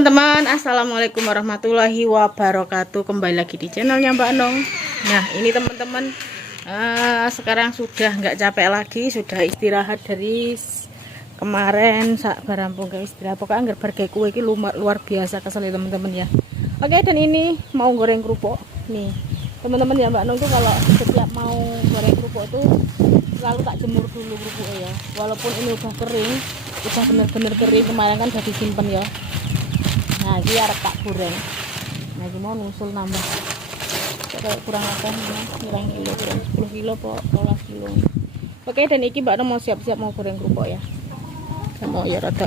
teman-teman, assalamualaikum warahmatullahi wabarakatuh. Kembali lagi di channelnya Mbak Nong. Nah ini teman-teman, sekarang sudah nggak capek lagi, sudah istirahat dari kemarin sak barampung ke istirahat. Pokoknya nggak bergai kue ini luar biasa kesel ya teman-teman ya. Oke, dan ini mau goreng kerupuk nih teman-teman ya. Mbak Nong tuh kalau setiap mau goreng kerupuk tuh selalu tak jemur dulu kerupuknya ya, walaupun ini udah kering, udah bener-bener kering. Kemarin kan udah disimpan ya. Nah ini harap tak goreng. Nah ini mau nusul nambah kayak kurang apa kurang kilo, kurang 10 kilo po 12 kilo. Oke, dan ini Mbak Nong mau siap-siap mau goreng kerupuk ya. Saya mau ya rada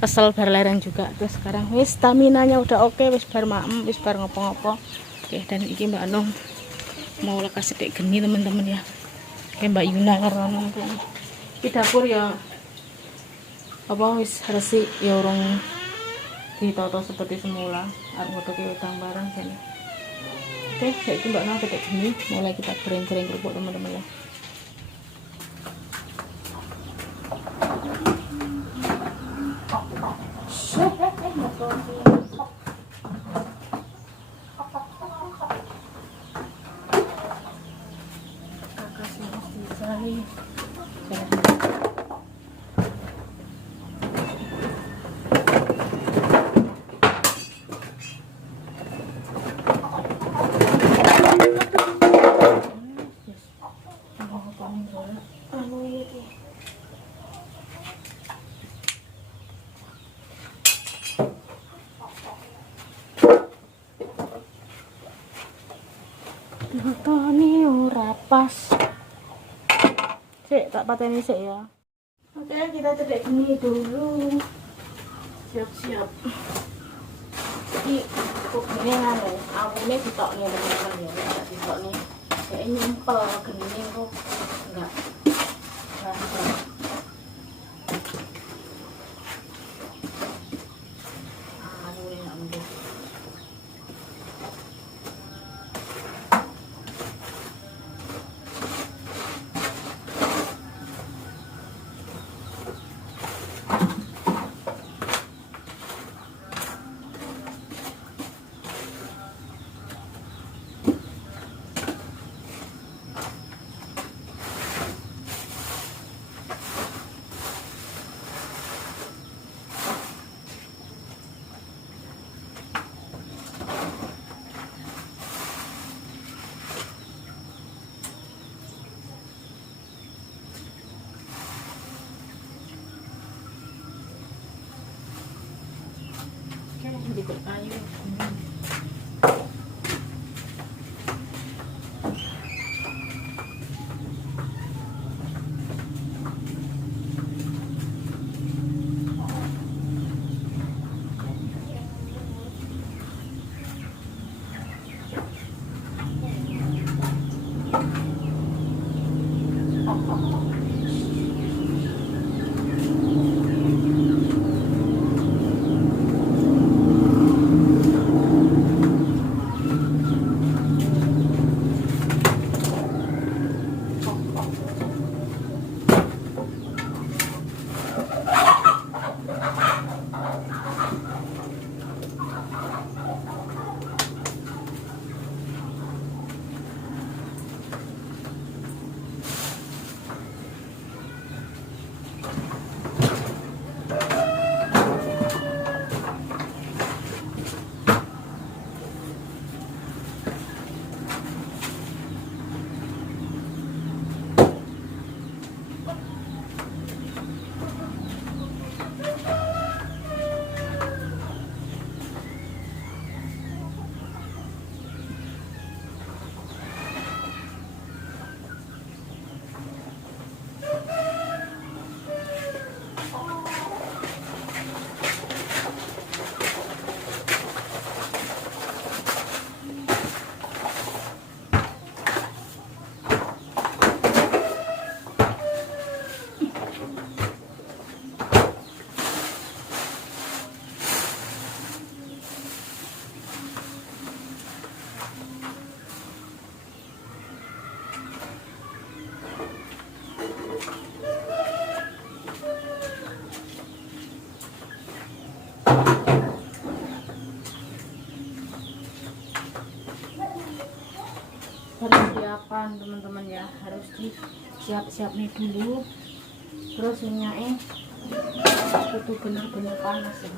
kesel bar lereng juga. Terus sekarang wis stamina nya udah oke, wis bar maem, wis bar ngopo-ngopo. Oke, dan ini Mbak Nong mau lekas sedek geni teman-teman ya. Oke, Mbak Yuna karena nunggu di dapur ya apa wis resik ya, urung ditoto seperti semula. Aku ngotoke utang barang sini. Oke, saiki Mbak Nong sedek geni, mulai kita goreng-goreng kerupuk teman-teman ya. Notone ora pas. Sik tak pateni sik ya. Oke, kita cedek gini dulu. Siap-siap. Iki kok gini ngene, awune ditokne teman-teman ya. Tak ditokne. Kayak nyempel gini kok enggak. Dikit kayu. kawan teman-teman ya, harus disiap-siap nih dulu. Terus minyaknya itu benar-benar panas ya.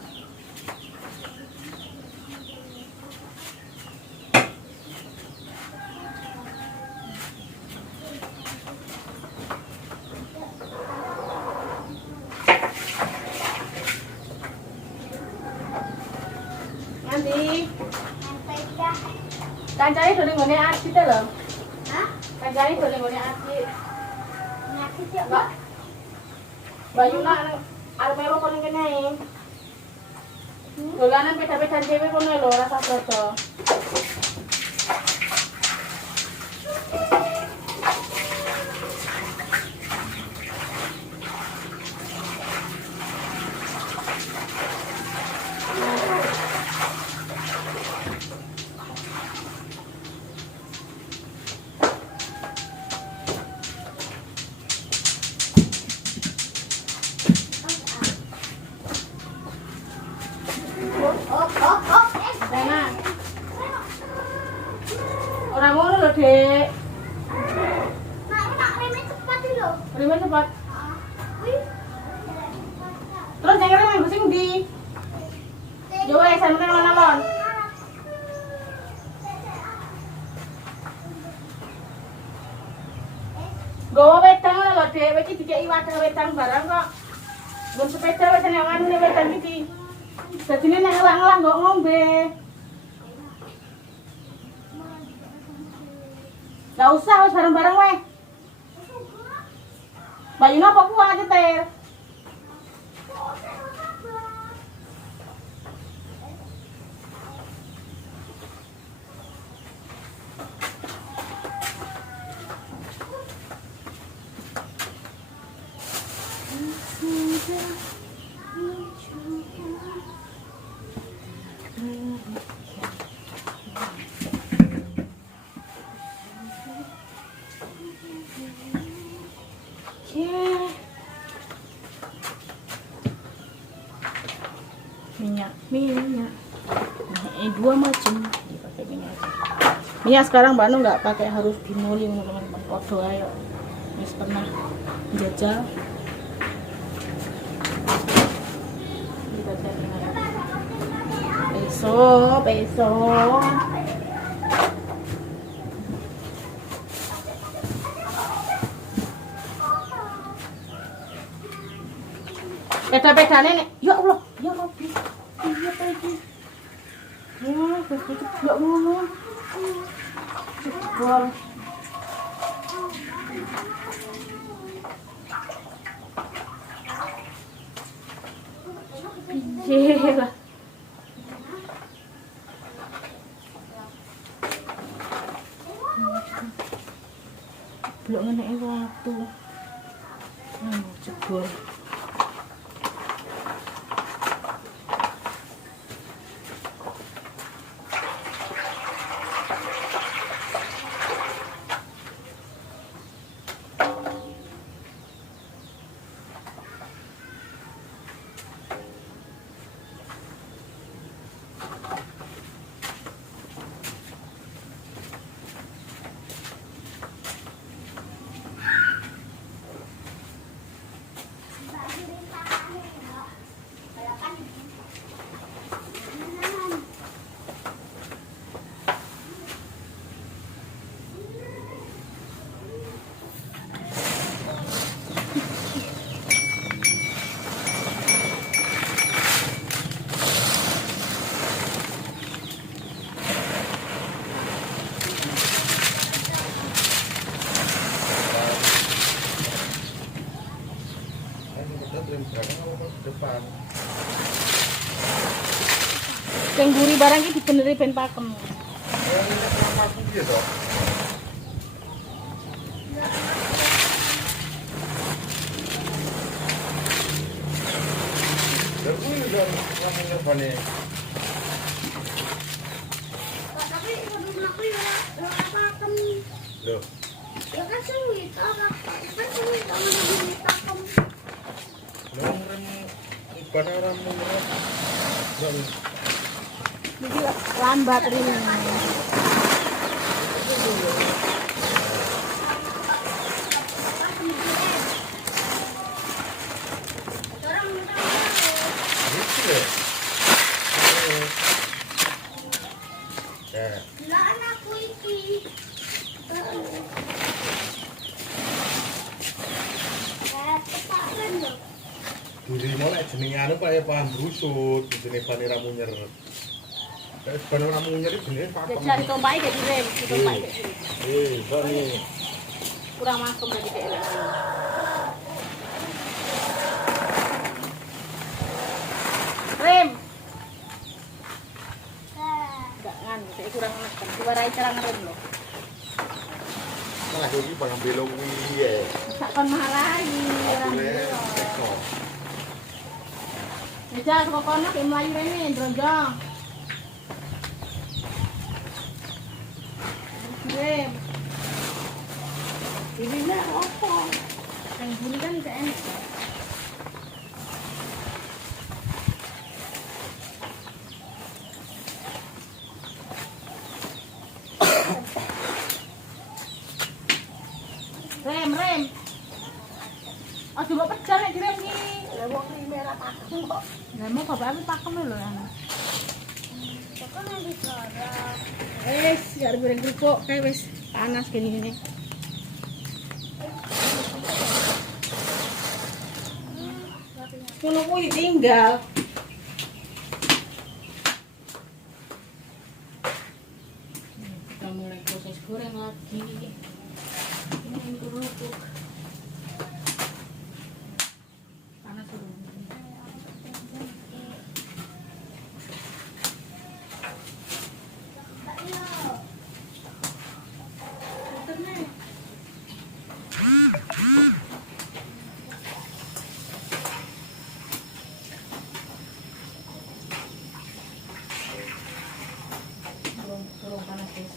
Nanti kancane dole ngene Adi ta lho. Hah? Kancane dole ngene Adi. Adi ya, Mbak. Mbak Yuna arep melu kono kene. Dolanan beda-beda dhewe kono lho, rasa brodo. Orang ngono lho, Dek. Nak reme cepat lho. Reme cepat. Terus yang reme mesti ndi? Yo wes sampe mana lon. Gowo wedang lho, Dek. Kowe iki dikeki wadah wedang barang kok. Nggon sepeda wis nek ngene wedang iki. Dadine nek ngelak-ngelak nggo ngombe. Gak usah, harus bareng-bareng weh. Mbak Yuna apa kuah nyetir? minyak dua macam dipakai minyak sekarang Mbak Nu nggak pakai harus binoli teman-teman, podo ayo wis pernah jajal besok beda-bedanya nih. Ya Allah, ya Rabbi. Iya tadi. Ya, cepet ngono. Jebol. Piye lah. Belum ngenek waktu. Jebol. Depan. Yang buri barang ini dibeneri ben pakem. Loh. Ya kan sulit, kan sulit sama di pakem. Jadi lambat ini. Ya. Lah anakku iki. Tepakan lho. Duri mulai jenenge anu Pak ya paham brusut, jenenge bane ra munyer. Bane ra munyer iki jenenge pakem. Jadi ditompaki gak direm, ditompaki gak direm. Bane Kurang masuk lagi ke elek. Rem. Enggak nganu, saya kurang neken. Diwarai cara ngerem loh. nah iki bang belok kuwi ya. Sak kon marahi. Boleh. Teko. Meja kok kono ki mlayu rene ndronjong. Rem. Ini lah apa? Yang buli kan gak enak. Rem. Oh, coba pecah nek direm ki. Lah wong iki merah pakem kok. Lah mau bapak pakem lho ya. Kok nanti sorok. Wes, gak goreng kerupuk kayak wes panas gini. Ngono kuwi tinggal. Kita mulai proses goreng lagi. Ini kerupuk. Panas dulu. Turun panas guys.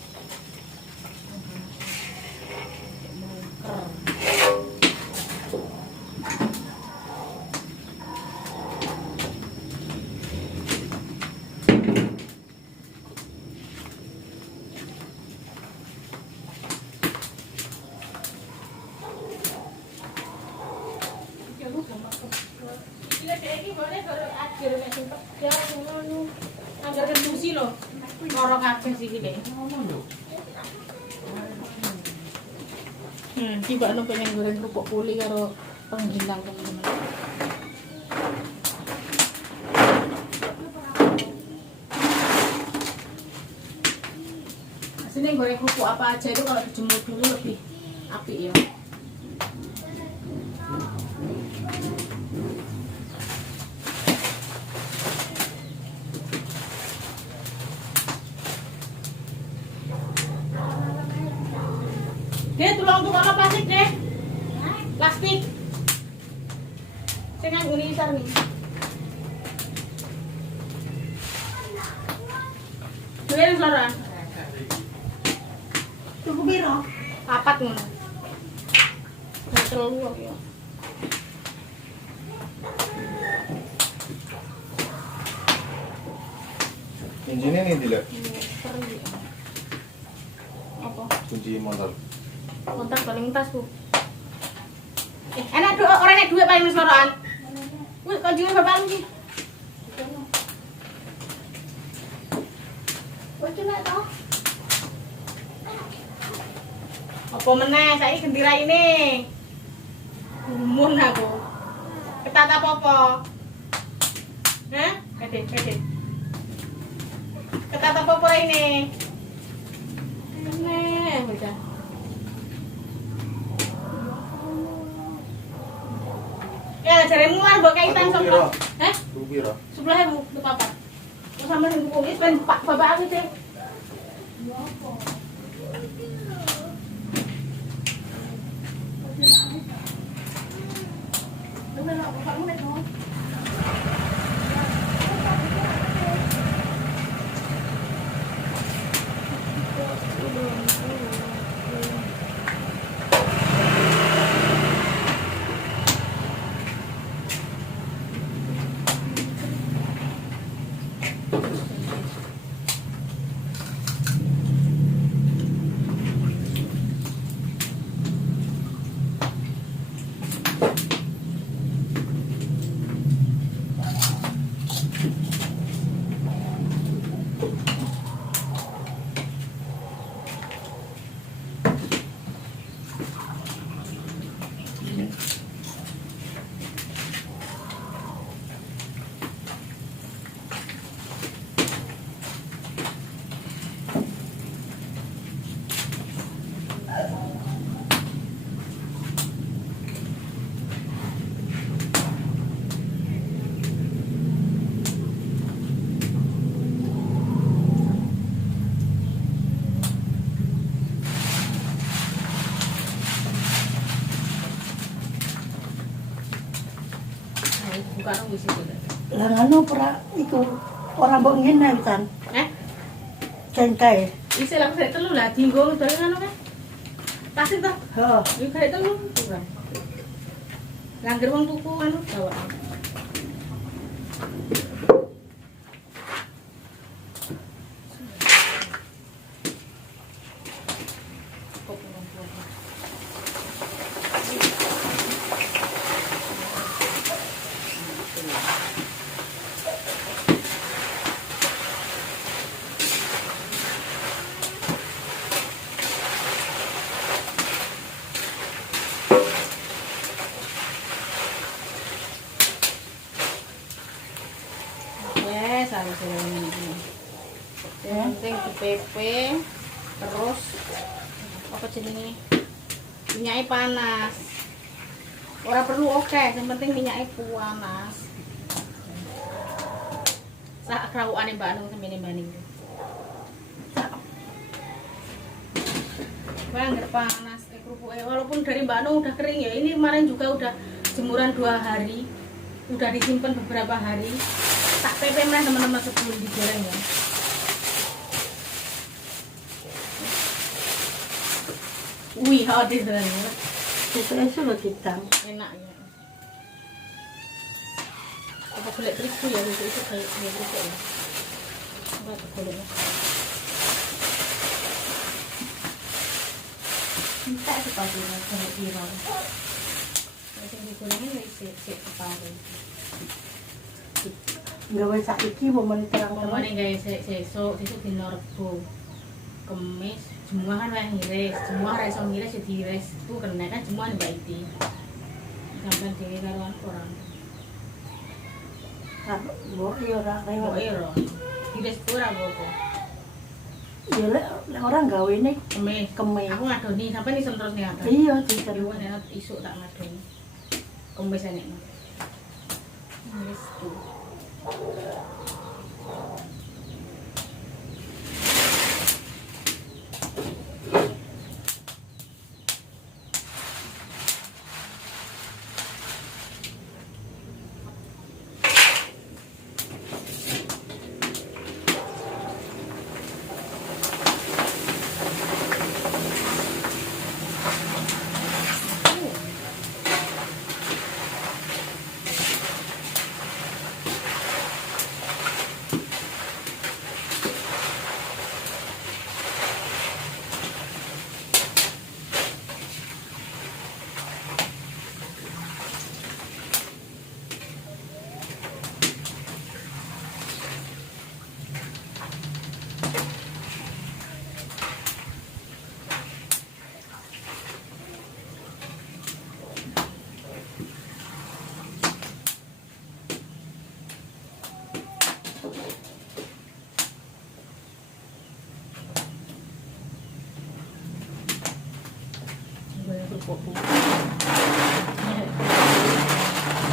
Anggar kedusi lho. Loro kabeh sih iki, Dek. Iki Mbak Nuk pengen goreng kerupuk kuli karo penghilang teman-teman. Aslinya goreng kerupuk apa aja itu kalau dijemur dulu lebih apik ya. Dek, tolong tukang apa plastik, Dek? Plastik. Saya nganggo nisar nih. Beli Flora. Tuku piro? Papat ngono. Telu kok ya. Kuncinya nih dilek. Apa? Kunci motor. Kontak paling tas tuh. Enak orang enak duit paling mesoroan. Wih, kau jual berapa lagi? Wes kena to. Apa meneh saiki gendera ini? Gumun aku. Ketat apa-apa? Hah? Kede. Ketat apa-apa ini? Meneh, bocah. Ya, jaremu kan mbok kaitan sama. Hah? Piro? 10.000 untuk papat. Terus sampe sing kuwi ben Pak bapak aku sih. anu ora iku ora mbok ngene kan. Cengkae. Isi lah kayak telu lah, dienggo dari ngono kan? Pasti toh? Heeh. Iki kayak telu kurang. Langgar wong tuku anu bawa. Harus ini. Yang penting di PP terus apa jenenge? Minyaknya panas. Ora perlu oke, yang penting minyaknya panas. Sak krawukane Mbak Anung sampeyan banding. Bang, panas kerupuknya. Walaupun dari Mbak Anung udah kering ya, ini kemarin juga udah jemuran 2 hari. Udah disimpan beberapa hari. Tak pepe mana teman-teman sebelum digoreng ya. Wih, hadis rasanya. Itu lho kita. Enak ya. Apa kulit terigu ya, itu kayak terigu ya. Enggak kulitnya. Minta sepatunya kayak viral. Yang digorengnya isi kepala. Gawe saiki momen terang-terang. Momen gawe sesuk dina Rebo. Kemis, semua kan wayah ngiris, semua ora iso ngiris ya diiris. Itu kena kan semua Mbak Iti. Sampeyan dhewe karo orang. Ah, mbok yo ora lewat. Kok ora. Diiris ora apa-apa. Ya lek orang gawene Kemis. kemis. Aku ngadoni sampeyan iso terus niat. Iya, Terus diterus. enak isuk tak ngadoni. Kemis enek. Wis tuh.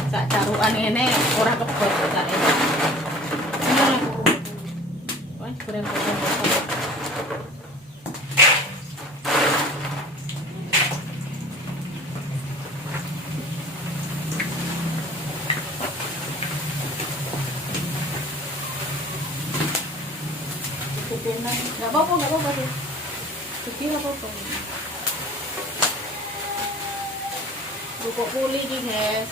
Sak carukan ngene ora kebot sak e. Wah, goreng. Enggak apa-apa sih. Kecil apa-apa. Bubuk puli iki, guys.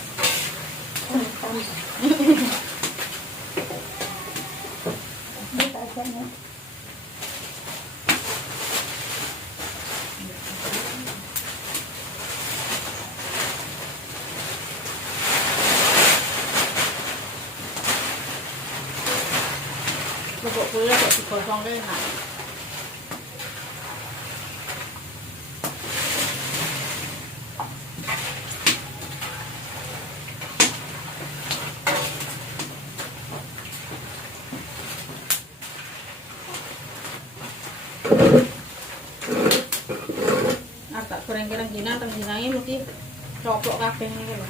Bubuk puli kok digosong enak. Tak goreng-goreng dina teng dinane mesti coplok kabeh niku lho.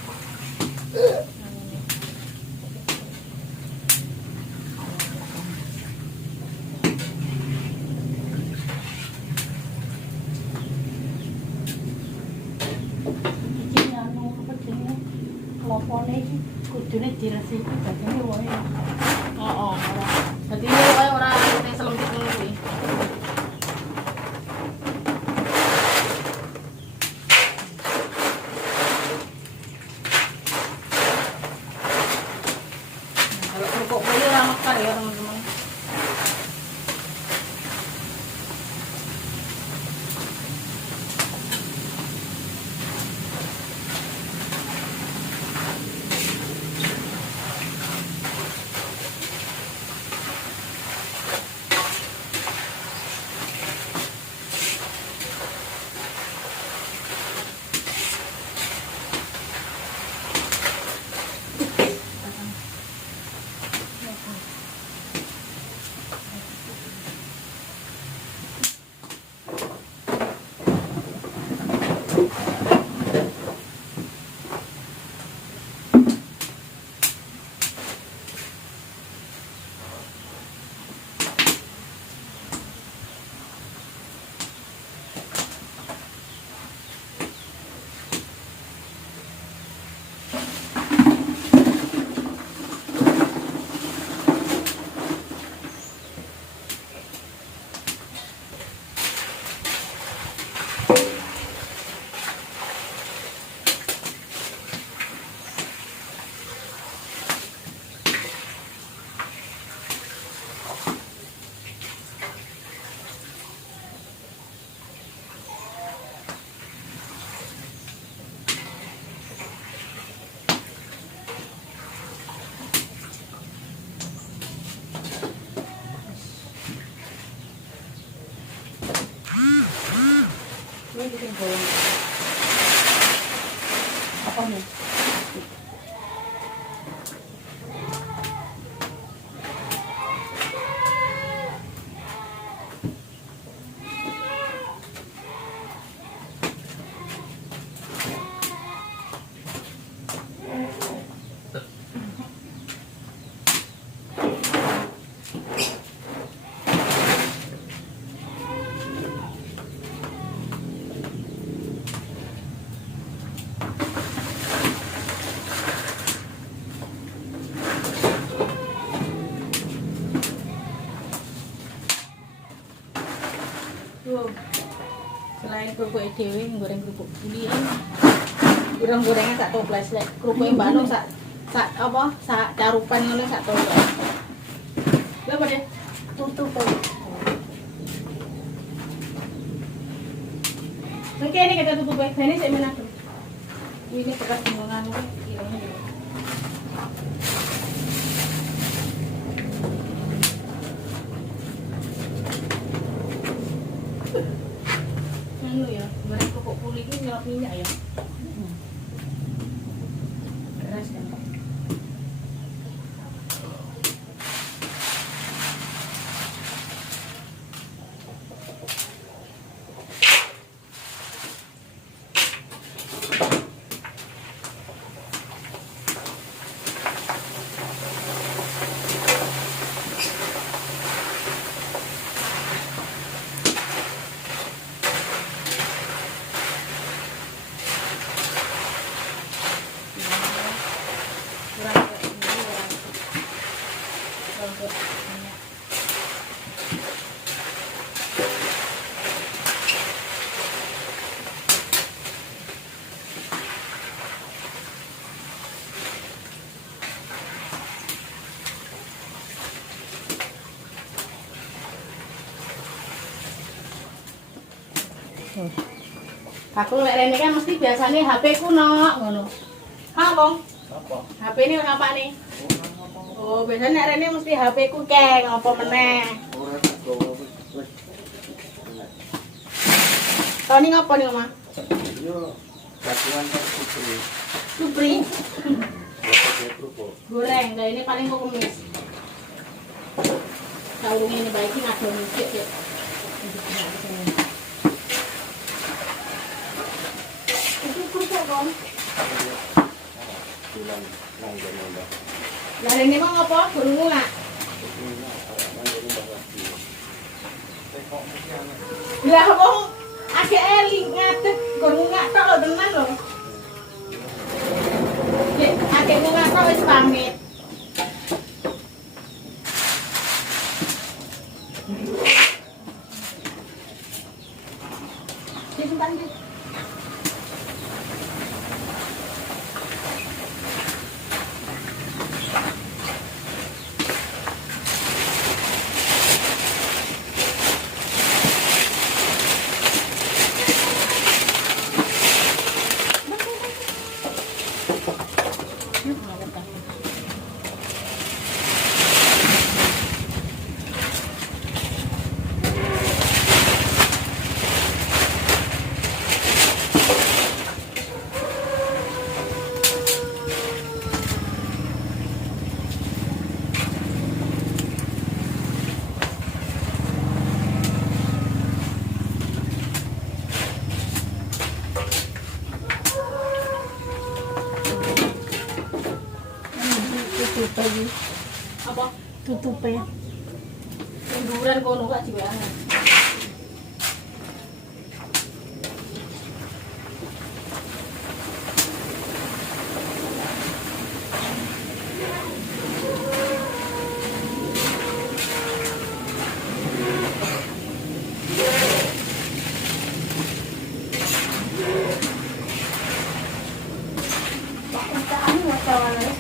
Iki anu apa jenenge? Klopone iki kudune dirasi itu dagingnya wae. Oh, ora. Dadi koyo ora nek selempit ngono kuwi. Kalau kerupuk kulit ora mekar ya, teman-teman. Ini bikin goyang. Apa nih? Tuh. Selain kerupuk dhewe goreng kerupuk bulian. Goreng-gorengan sak toples lek. Kerupuk Mbak Nung sak apa? Sak carupan ngono sak toples. Lha apa deh? Tutup. Oke, ini kita tutup baik. Ini saya menang. Ini bekas timbangan kiranya. Anu ya, goreng kerupuk kulit ini nyelap minyak ya. Keras kan. Aku lek rene kan mesti biasanya HP ku nok ngono. Ha, Bang? Apa? HP ini ngapa nih? Oh, biasanya nek rene mesti HP ku keng apa meneh. Ora tak gowo wis. Toni ngapa nih, Oma? Yo bagian supri. Supri Bapak kerupuk. goreng, nah ini paling kok kumis. Saurung ini baiki ngadon sik. Itu kerupuk, Bang. Bilang nang ngono. Lah rene mah ngapa? Gurungu nggak? Lah wong ake eling ngadeg gurungu nggak tok lho tenan lho. Nek ake ngatok wis pamit. Simpan deh. Tutupnya. Apa? Tutupnya. Liburan kono Kak jiwa. Pakuntaan nggak kawan ya?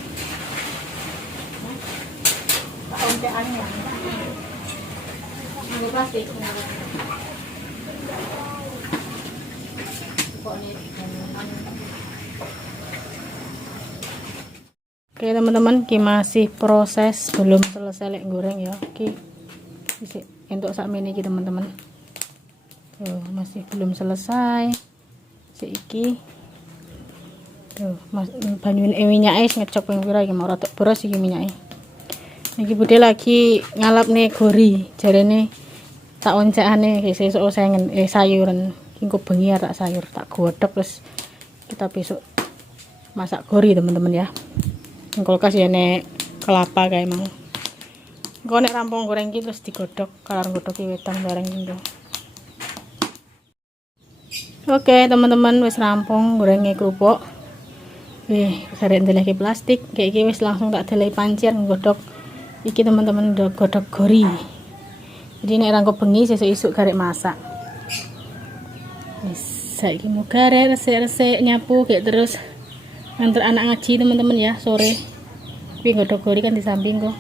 Pakuntaan nggak? Nganggo plastik. Oke teman-teman, ki masih proses belum selesai lek goreng ya. Ki isik entuk sakmene iki teman-teman. Tuh, masih belum selesai. Iki tuh, banyune minyake ngecok ping pira iki mau rada boros iki minyake. Iki bude lagi ngalap nih gori, jarene tak oncekane sesuk sayuran. Engko bengi tak sayur, tak godhog terus kita besok masak gori teman-teman ya. Kulkas ya nek kelapa kayak mau. Engko nek rampung goreng iki terus digodhog, kalar godhogi wedang bareng gitu. Oke teman-teman, wis rampung gorengnya kerupuk. Garek ndelehke plastik, kayak iki wis langsung tak deleh pancir nggodhog. Iki teman-teman udah godhog gori. Jadi nek rangko bengi sesuk isuk garek masak. Wis saiki mau garek resik-resik nyapu kayak terus nganter anak ngaji teman-teman ya sore. Tapi godhog gori kan di samping kok.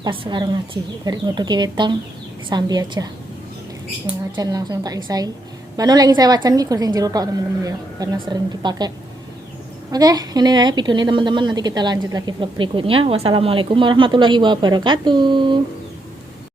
Pas karo ngaji, garek ngodhogi wedang disambi aja. Yang wajan langsung tak isai. Mbak Nur lagi saya wajan iki goreng jero tok teman-teman ya, karena sering dipakai. Oke, ini ya video ini teman-teman, nanti kita lanjut lagi vlog berikutnya. Wassalamualaikum warahmatullahi wabarakatuh.